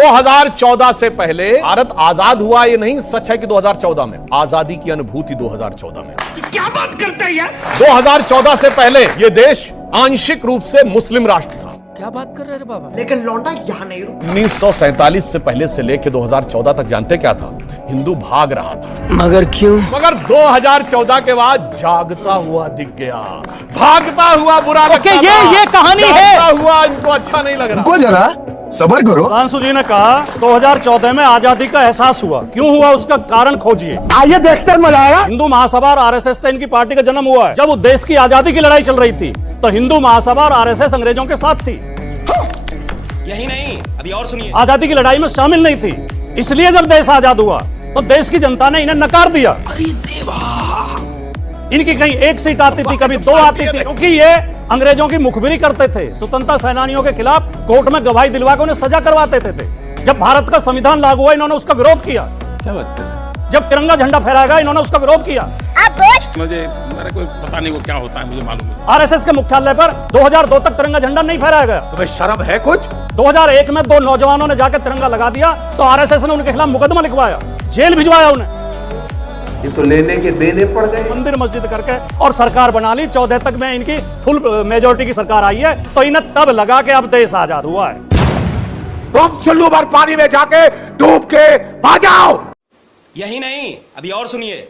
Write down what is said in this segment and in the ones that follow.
2014 से पहले भारत आजाद हुआ, ये नहीं सच है कि 2014 में आजादी की अनुभूति 2014 में। क्या बात करते हैं यार? 2014 से पहले ये देश आंशिक रूप से मुस्लिम राष्ट्र था। क्या बात कर रहे हैं बाबा? लेकिन लौंडा यहाँ नहीं रुका। 1947 से पहले से लेकर 2014 तक जानते क्या था? हिंदू भाग रहा था। मगर क्यों? मगर 2014 के बाद जागता हुआ दिख गया, भागता हुआ बुरा लगता था। ये कहानी है। जागता हुआ इनको अच्छा नहीं लग रहा। रुको जरा, सबर करो। सुधांशु जी ने कहा 2014 में आजादी का एहसास हुआ। क्यों हुआ, उसका कारण खोजिए। आइए देखते मजा आया। हिंदू महासभा और आरएसएस से इनकी पार्टी का जन्म हुआ है। जब देश की आजादी की लड़ाई चल रही थी तो हिंदू महासभा और आरएसएस अंग्रेजों के साथ थी। यही नहीं, अभी और सुनिए। आजादी की लड़ाई में शामिल नहीं थी, इसलिए जब देश आजाद हुआ तो देश की जनता ने इन्हें नकार दिया। अरे देवा! इनकी कहीं एक सीट आती थी, कभी दो आती थी, क्योंकि ये अंग्रेजों की मुखबिरी करते थे। स्वतंत्रता सेनानियों के खिलाफ कोर्ट में गवाही दिलवा के उन्हें सजा करवाते थे। जब भारत का संविधान लागू हुआ इन्होंने उसका विरोध किया। क्या बात कर रहे हैं? जब तिरंगा झंडा फहराया गया इन्होंने उसका विरोध किया। मेरे को पता नहीं वो क्या होता है, मुझे मालूम है। आरएसएस के मुख्यालय पर 2002 तक तिरंगा झंडा नहीं फहराया गया। तुम्हें शर्म है कुछ? 2001 में 2 नौजवानों ने जाकर तिरंगा लगा दिया तो आरएसएस ने उनके खिलाफ मुकदमा लिखवाया, जेल भिजवाया उन्हें। ये तो लेने के देने पड़ गए। मंदिर मस्जिद करके और सरकार बना ली। 14 तक में इनकी फुल मेजोरिटी की सरकार आई है तो इन्हें तब लगा कि अब देश आजाद हुआ है। तुम चुल्लू भर पानी में जाके डूब के आ जाओ। यही नहीं, अभी और सुनिए।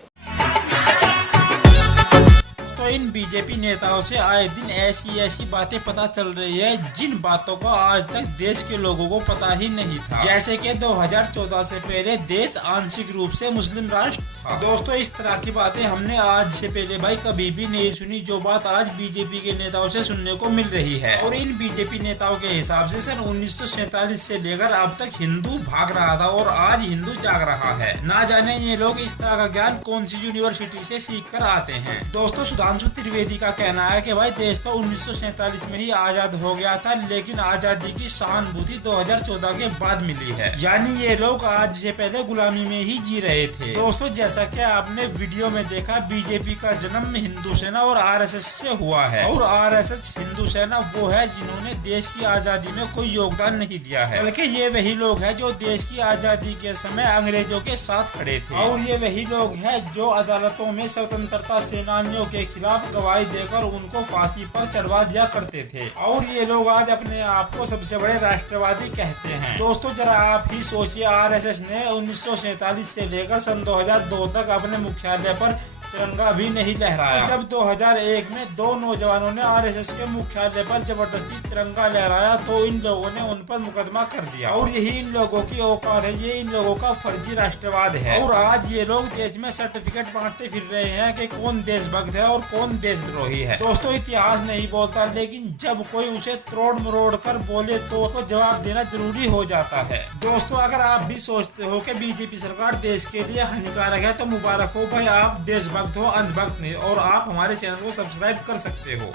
तो इन बीजेपी नेताओं से आए दिन ऐसी बातें पता चल रही है जिन बातों को आज तक देश के लोगों को पता ही नहीं था। जैसे कि 2014 से पहले देश आंशिक रूप से मुस्लिम राष्ट्र था। दोस्तों, इस तरह की बातें हमने आज से पहले भाई कभी भी नहीं सुनी, जो बात आज बीजेपी के नेताओं से सुनने को मिल रही है। और इन बीजेपी नेताओं के हिसाब से सन 1947 से लेकर अब तक हिंदू भाग रहा था और आज हिंदू जाग रहा है। ना जाने ये लोग इस तरह का ज्ञान कौन सी यूनिवर्सिटी से सीख कर आते हैं। दोस्तों, सुधांशु त्रिवेदी का कहना है कि भाई देश तो 1947 में ही आजाद हो गया था, लेकिन आजादी की सहानुभूति 2014 के बाद मिली है। यानी ये लोग आज से पहले गुलामी में ही जी रहे थे। दोस्तों, जैसा कि आपने वीडियो में देखा, बीजेपी का जन्म हिंदू सेना और आरएसएस से हुआ है। और आरएसएस हिंदू सेना वो है जिन्होंने देश की आजादी में कोई योगदान नहीं दिया है, बल्कि ये वही लोग हैं जो देश की आजादी के समय अंग्रेजों के साथ खड़े थे। और ये वही लोग हैं जो अदालतों में स्वतंत्रता सेनानियों के खिलाफ गवाही देकर उनको फांसी पर चढ़वा दिया करते थे। और ये लोग आज अपने आप को सबसे बड़े राष्ट्रवादी कहते हैं। दोस्तों, जरा आप ही सोचिए, आरएसएस ने 1947 से लेकर सन 2002 तक अपने मुख्यालय पर तिरंगा भी नहीं लहराया। जब 2001 में 2 नौजवानों ने आरएसएस के मुख्यालय पर जबरदस्ती तिरंगा लहराया तो इन लोगों ने उन पर मुकदमा कर दिया। और यही इन लोगों की औकात है, ये इन लोगों का फर्जी राष्ट्रवाद है। और आज ये लोग देश में सर्टिफिकेट बांटते फिर रहे हैं कि कौन देशभक्त है और कौन देशद्रोही है। दोस्तों, इतिहास नहीं बोलता, लेकिन जब कोई उसे तोड़ मरोड़ कर बोले तो उसको जवाब देना जरूरी हो जाता है। दोस्तों, अगर आप भी सोचते हो कि बीजेपी सरकार देश के लिए हानिकारक है तो मुबारक हो भाई, आप देशभक्त हो, अंधभक्त नहीं। और आप हमारे चैनल को सब्सक्राइब कर सकते हो।